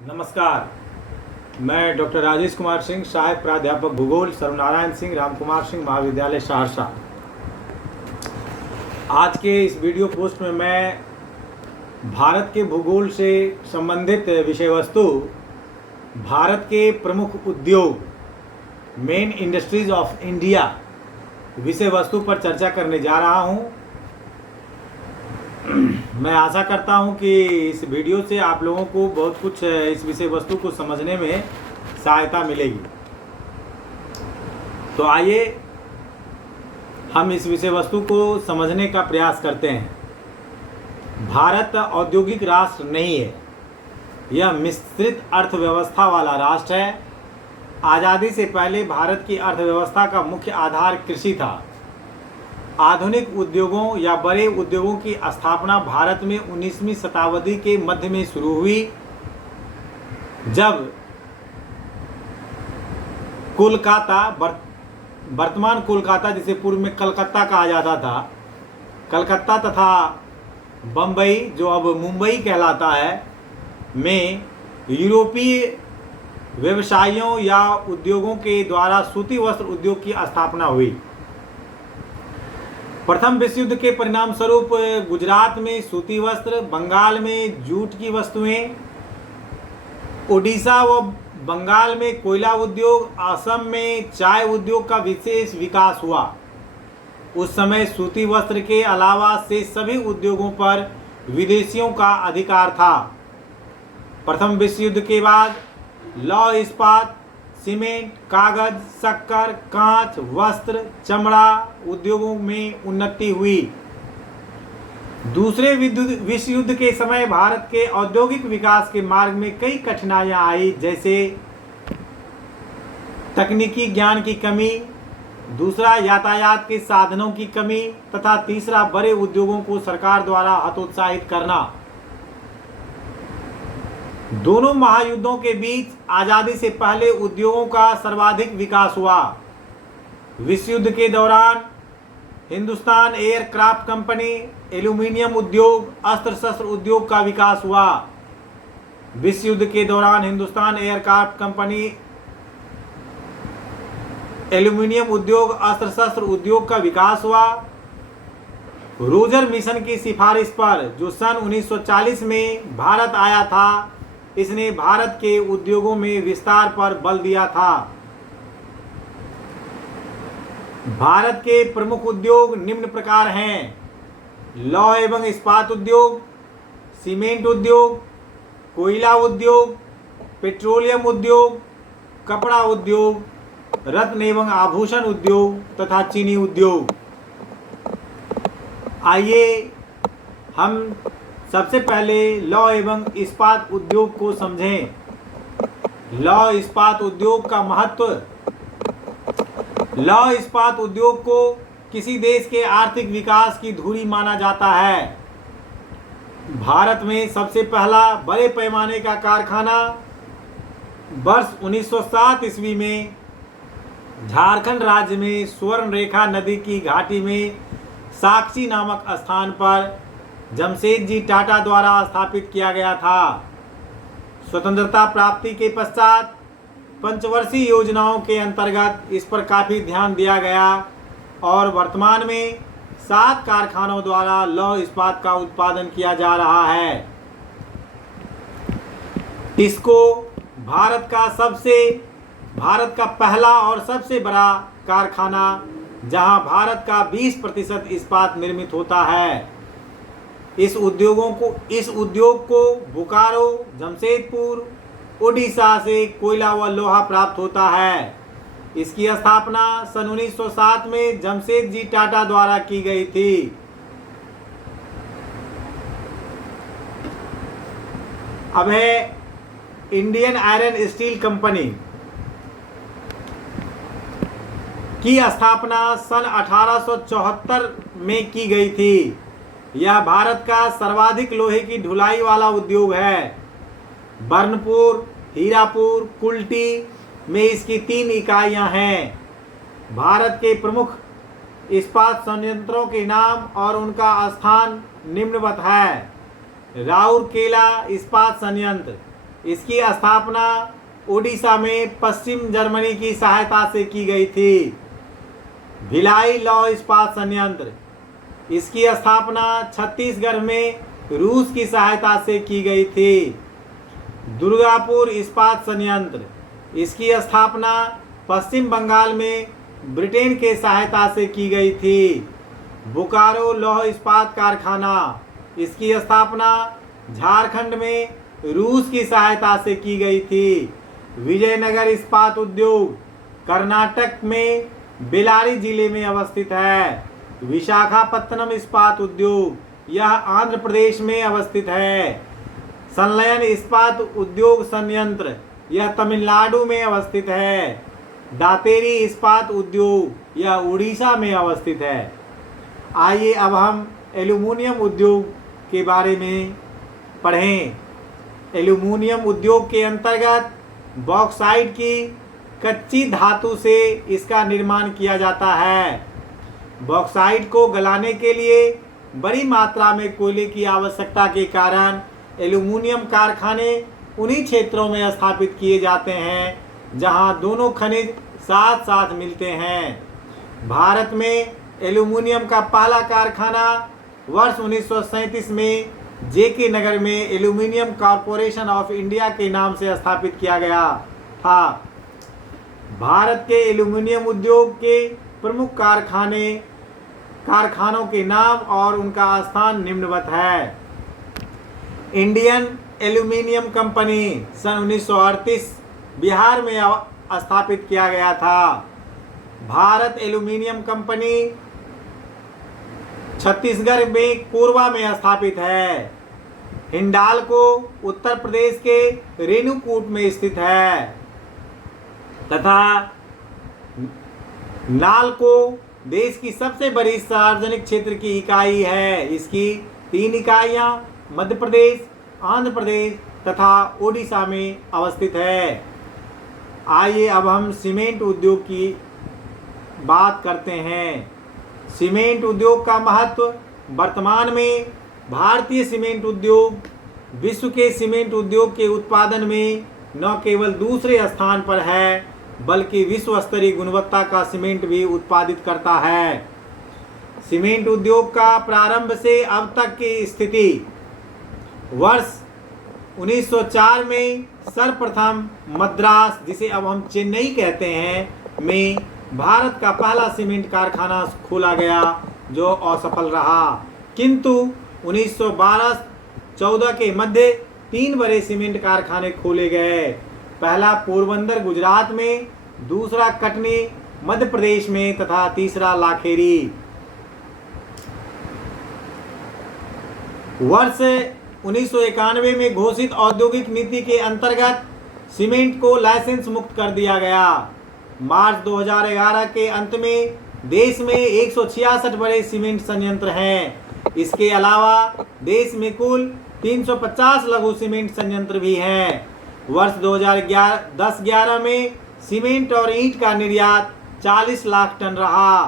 नमस्कार। मैं डॉक्टर राजेश कुमार सिंह, सहायक प्राध्यापक भूगोल, सर्वनारायण सिंह राम कुमार सिंह महाविद्यालय सहरसा। आज के इस वीडियो पोस्ट में मैं भारत के भूगोल से संबंधित विषय वस्तु, भारत के प्रमुख उद्योग, मेन इंडस्ट्रीज ऑफ इंडिया विषय वस्तु पर चर्चा करने जा रहा हूं। मैं आशा करता हूं कि इस वीडियो से आप लोगों को बहुत कुछ इस विषय वस्तु को समझने में सहायता मिलेगी। तो आइए हम इस विषय वस्तु को समझने का प्रयास करते हैं। भारत औद्योगिक राष्ट्र नहीं है, यह मिश्रित अर्थव्यवस्था वाला राष्ट्र है। आज़ादी से पहले भारत की अर्थव्यवस्था का मुख्य आधार कृषि था। आधुनिक उद्योगों या बड़े उद्योगों की स्थापना भारत में 19वीं शताब्दी के मध्य में शुरू हुई, जब कोलकाता, वर्तमान कोलकाता जिसे पूर्व में कलकत्ता कहा जाता था, कलकत्ता तथा बम्बई जो अब मुंबई कहलाता है, में यूरोपीय व्यवसायियों या उद्योगों के द्वारा सूती वस्त्र उद्योग की स्थापना हुई। प्रथम विश्व युद्ध के परिणाम स्वरूप गुजरात में सूती वस्त्र, बंगाल में जूट की वस्तुएं, ओडिशा व बंगाल में कोयला उद्योग, असम में चाय उद्योग का विशेष विकास हुआ। उस समय सूती वस्त्र के अलावा से सभी उद्योगों पर विदेशियों का अधिकार था। प्रथम विश्व युद्ध के बाद लौह इस्पात, सीमेंट, कागज, शक्कर, कांच, वस्त्र, चमड़ा उद्योगों में उन्नति हुई। दूसरे विश्व युद्ध के समय भारत के औद्योगिक विकास के मार्ग में कई कठिनाइयां आई, जैसे तकनीकी ज्ञान की कमी, दूसरा यातायात के साधनों की कमी तथा तीसरा बड़े उद्योगों को सरकार द्वारा हतोत्साहित करना। दोनों महायुद्धों के बीच आज़ादी से पहले उद्योगों का सर्वाधिक विकास हुआ। विश्व युद्ध के दौरान हिंदुस्तान एयरक्राफ्ट कंपनी, एल्यूमीनियम उद्योग, अस्त्र शस्त्र उद्योग का विकास हुआ। विश्व युद्ध के दौरान हिंदुस्तान एयरक्राफ्ट कंपनी, एल्यूमीनियम उद्योग, अस्त्र शस्त्र उद्योग का विकास हुआ। रोजर मिशन की सिफारिश पर, जो सन 1940 में भारत आया था, इसने भारत के उद्योगों में विस्तार पर बल दिया था। भारत के प्रमुख उद्योग निम्न प्रकार हैं: लौह एवं इस्पात उद्योग, सीमेंट उद्योग, कोयला उद्योग, पेट्रोलियम उद्योग, कपड़ा उद्योग, रत्न एवं आभूषण उद्योग तथा चीनी उद्योग। आइए हम सबसे पहले लौह एवं इस्पात उद्योग को समझें। लौह इस्पात उद्योग का महत्व। लौह इस्पात उद्योग को किसी देश के आर्थिक विकास की धुरी माना जाता है। भारत में सबसे पहला बड़े पैमाने का कारखाना वर्ष 1907 ईस्वी में झारखंड राज्य में स्वर्ण रेखा नदी की घाटी में साक्षी नामक स्थान पर जमशेदजी टाटा द्वारा स्थापित किया गया था। स्वतंत्रता प्राप्ति के पश्चात पंचवर्षीय योजनाओं के अंतर्गत इस पर काफ़ी ध्यान दिया गया और वर्तमान में 7 कारखानों द्वारा लौह इस्पात का उत्पादन किया जा रहा है। इसको भारत का पहला और सबसे बड़ा कारखाना, जहां भारत का 20% इस्पात निर्मित होता है। इस उद्योग को बोकारो, जमशेदपुर, ओडिशा से कोयला व लोहा प्राप्त होता है। इसकी स्थापना सन 1907 में जमशेदजी टाटा द्वारा की गई थी। अब है इंडियन आयरन स्टील कंपनी की स्थापना सन 1874 में की गई थी। यह भारत का सर्वाधिक लोहे की ढुलाई वाला उद्योग है। बर्नपुर, हीरापुर, कुल्टी में इसकी 3 इकाइयां हैं। भारत के प्रमुख इस्पात संयंत्रों के नाम और उनका स्थान निम्नवत है: राउरकेला इस्पात संयंत्र, इसकी स्थापना ओडिशा में पश्चिम जर्मनी की सहायता से की गई थी। भिलाई लौह इस्पात संयंत्र, इसकी स्थापना छत्तीसगढ़ में रूस की सहायता से की गई थी। दुर्गापुर इस्पात संयंत्र, इसकी स्थापना पश्चिम बंगाल में ब्रिटेन के सहायता से की गई थी। बोकारो लौह इस्पात कारखाना, इसकी स्थापना झारखंड में रूस की सहायता से की गई थी। विजयनगर इस्पात उद्योग कर्नाटक में बेल्लारी जिले में अवस्थित है। विशाखापत्तनम इस्पात उद्योग, यह आंध्र प्रदेश में अवस्थित है। संलयन इस्पात उद्योग संयंत्र, यह तमिलनाडु में अवस्थित है। दातेरी इस्पात उद्योग, यह उड़ीसा में अवस्थित है। आइए अब हम एल्यूमीनियम उद्योग के बारे में पढ़ें। एल्यूमीनियम उद्योग के अंतर्गत बॉक्साइट की कच्ची धातु से इसका निर्माण किया जाता है। बॉक्साइट को गलाने के लिए बड़ी मात्रा में कोयले की आवश्यकता के कारण एल्यूमीनियम कारखाने उन्हीं क्षेत्रों में स्थापित किए जाते हैं जहां दोनों खनिज साथ साथ मिलते हैं। भारत में एल्यूमीनियम का पहला कारखाना वर्ष 1937 में जेके नगर में एल्यूमीनियम कॉरपोरेशन ऑफ इंडिया के नाम से स्थापित किया गया था। भारत के एल्यूमीनियम उद्योग के प्रमुख कारखानों के नाम और उनका स्थान निम्नवत है। इंडियन एल्यूमीनियम कंपनी सन 1938 बिहार में स्थापित किया गया था। भारत एल्यूमीनियम कंपनी छत्तीसगढ़ में कोरबा में स्थापित है। हिंडाल्को उत्तर प्रदेश के रेणुकूट में स्थित है तथा नालको देश की सबसे बड़ी सार्वजनिक क्षेत्र की इकाई है। इसकी 3 इकाइयां मध्य प्रदेश, आंध्र प्रदेश तथा ओडिशा में अवस्थित है। आइए अब हम सीमेंट उद्योग की बात करते हैं। सीमेंट उद्योग का महत्व। वर्तमान में भारतीय सीमेंट उद्योग विश्व के सीमेंट उद्योग के उत्पादन में न केवल दूसरे स्थान पर है बल्कि विश्व स्तरीय गुणवत्ता का सीमेंट भी उत्पादित करता है। सीमेंट उद्योग का प्रारंभ से अब तक की स्थिति। वर्ष 1904 में सर्वप्रथम मद्रास, जिसे अब हम चेन्नई कहते हैं, में भारत का पहला सीमेंट कारखाना खोला गया जो असफल रहा, किंतु 1912-14 के मध्य 3 बड़े सीमेंट कारखाने खोले गए। पहला पोरबंदर गुजरात में, दूसरा कटनी मध्य प्रदेश में तथा तीसरा लाखेरी। वर्ष 1991 में घोषित औद्योगिक नीति के अंतर्गत सीमेंट को लाइसेंस मुक्त कर दिया गया। मार्च 2011 के अंत में देश में 166 बड़े सीमेंट संयंत्र हैं। इसके अलावा देश में कुल 350 लघु सीमेंट संयंत्र भी हैं। वर्ष 2010-11 में सीमेंट और ईंट का निर्यात 40 लाख टन रहा।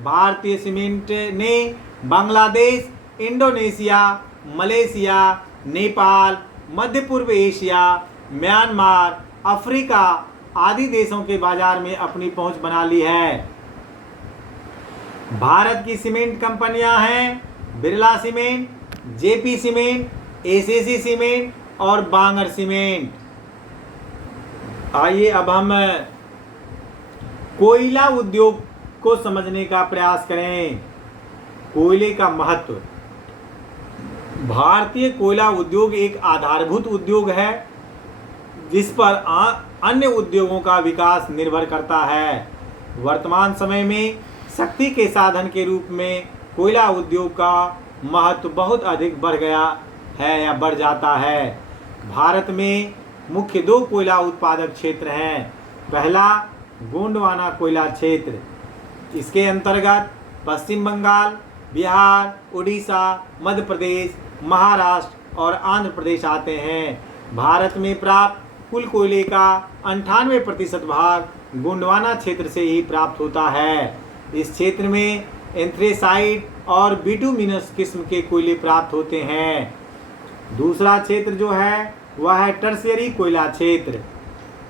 भारतीय सीमेंट ने बांग्लादेश, इंडोनेशिया, मलेशिया, नेपाल, मध्य पूर्व एशिया, म्यांमार, अफ्रीका आदि देशों के बाजार में अपनी पहुंच बना ली है। भारत की सीमेंट कंपनियां हैं Birla cement, JP cement, ACC cement और बांगर सीमेंट। आइए अब हम कोयला उद्योग को समझने का प्रयास करें। कोयले का महत्व। भारतीय कोयला उद्योग एक आधारभूत उद्योग है जिस पर अन्य उद्योगों का विकास निर्भर करता है। वर्तमान समय में शक्ति के साधन के रूप में कोयला उद्योग का महत्व बहुत अधिक बढ़ गया है या बढ़ जाता है। भारत में मुख्य 2 कोयला उत्पादक क्षेत्र हैं। पहला गोंडवाना कोयला क्षेत्र, इसके अंतर्गत पश्चिम बंगाल, बिहार, उड़ीसा, मध्य प्रदेश, महाराष्ट्र और आंध्र प्रदेश आते हैं। भारत में प्राप्त कुल कोयले का 98% भाग गोंडवाना क्षेत्र से ही प्राप्त होता है। इस क्षेत्र में एंथ्रेसाइट और बिटुमिनस किस्म के कोयले प्राप्त होते हैं। दूसरा क्षेत्र जो है वह है टर्शियरी कोयला क्षेत्र।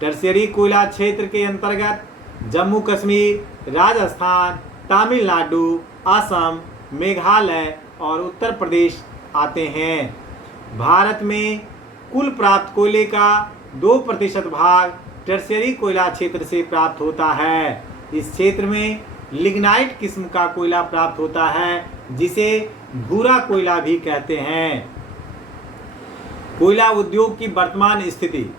टर्शियरी कोयला क्षेत्र के अंतर्गत जम्मू कश्मीर, राजस्थान, तमिलनाडु, असम, मेघालय और उत्तर प्रदेश आते हैं। भारत में कुल प्राप्त कोयले का 2% भाग टर्शियरी कोयला क्षेत्र से प्राप्त होता है। इस क्षेत्र में लिग्नाइट किस्म का कोयला प्राप्त होता है, जिसे भूरा कोयला भी कहते हैं। कोयला उद्योग की वर्तमान स्थिति।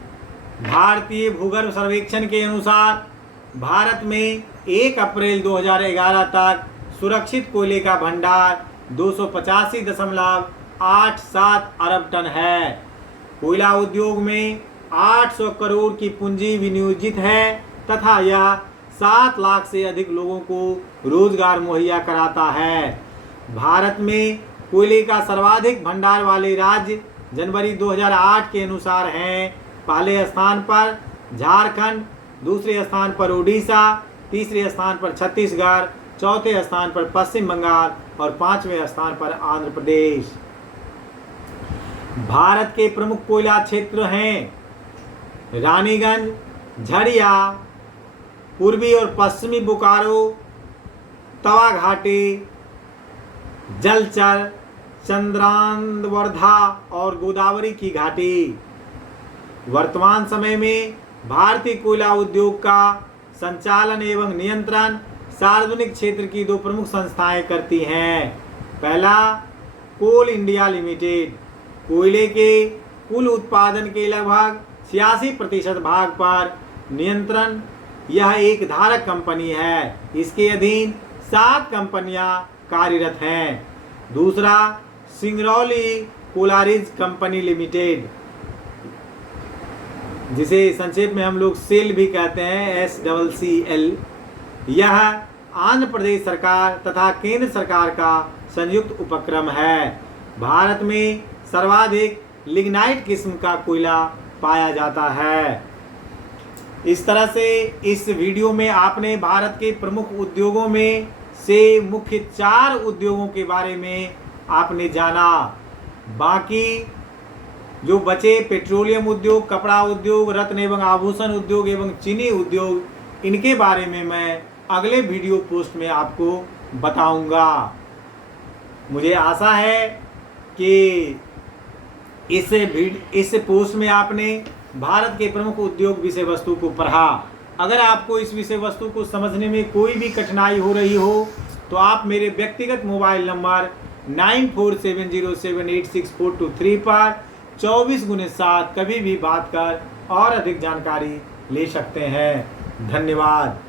भारतीय भूगर्भ सर्वेक्षण के अनुसार भारत में 1 अप्रैल 2011 तक सुरक्षित कोयले का भंडार 285.87 अरब टन है। कोयला उद्योग में 800 करोड़ की पूंजी विनियोजित है तथा यह 7 लाख से अधिक लोगों को रोजगार मुहैया कराता है। भारत में कोयले का सर्वाधिक भंडार वाले राज्य जनवरी 2008 के अनुसार हैं। पहले स्थान पर झारखंड, दूसरे स्थान पर उड़ीसा, तीसरे स्थान पर छत्तीसगढ़, चौथे स्थान पर पश्चिम बंगाल और 5वें स्थान पर आंध्र प्रदेश। भारत के प्रमुख कोयला क्षेत्र हैं रानीगंज, झरिया, पूर्वी और पश्चिमी बोकारो, तवा घाटी, जलचर, चंद्रांधवर्धा और गोदावरी की घाटी। वर्तमान समय में भारतीय कोयला उद्योग का संचालन एवं नियंत्रण सार्वजनिक क्षेत्र की 2 प्रमुख संस्थाएं करती हैं। पहला, कोल इंडिया लिमिटेड कोयले के कुल उत्पादन के लगभग 86% भाग पर नियंत्रण यह एक धारक कंपनी है। इसके अधीन 7 कंपनियां कार्यरत हैं। दूसरा, सिंगरौली कोलारिज कंपनी लिमिटेड, जिसे संक्षेप में हम लोग सेल भी कहते हैं, SCCL। यह आंध्र प्रदेश सरकार तथा केंद्र सरकार का संयुक्त उपक्रम है। भारत में सर्वाधिक लिग्नाइट किस्म का कोयला पाया जाता है। इस तरह से इस वीडियो में आपने भारत के प्रमुख उद्योगों में से मुख्य 4 उद्योगों के बारे में आपने जाना। बाकी जो बचे पेट्रोलियम उद्योग, कपड़ा उद्योग, रत्न एवं आभूषण उद्योग एवं चीनी उद्योग, इनके बारे में मैं अगले वीडियो पोस्ट में आपको बताऊंगा। मुझे आशा है कि इस पोस्ट में आपने भारत के प्रमुख उद्योग विषय वस्तु को पढ़ा। अगर आपको इस विषय वस्तु को समझने में कोई भी कठिनाई हो रही हो तो आप मेरे व्यक्तिगत मोबाइल नंबर 9470786423 पर 24x7 कभी भी बात कर और अधिक जानकारी ले सकते हैं। धन्यवाद।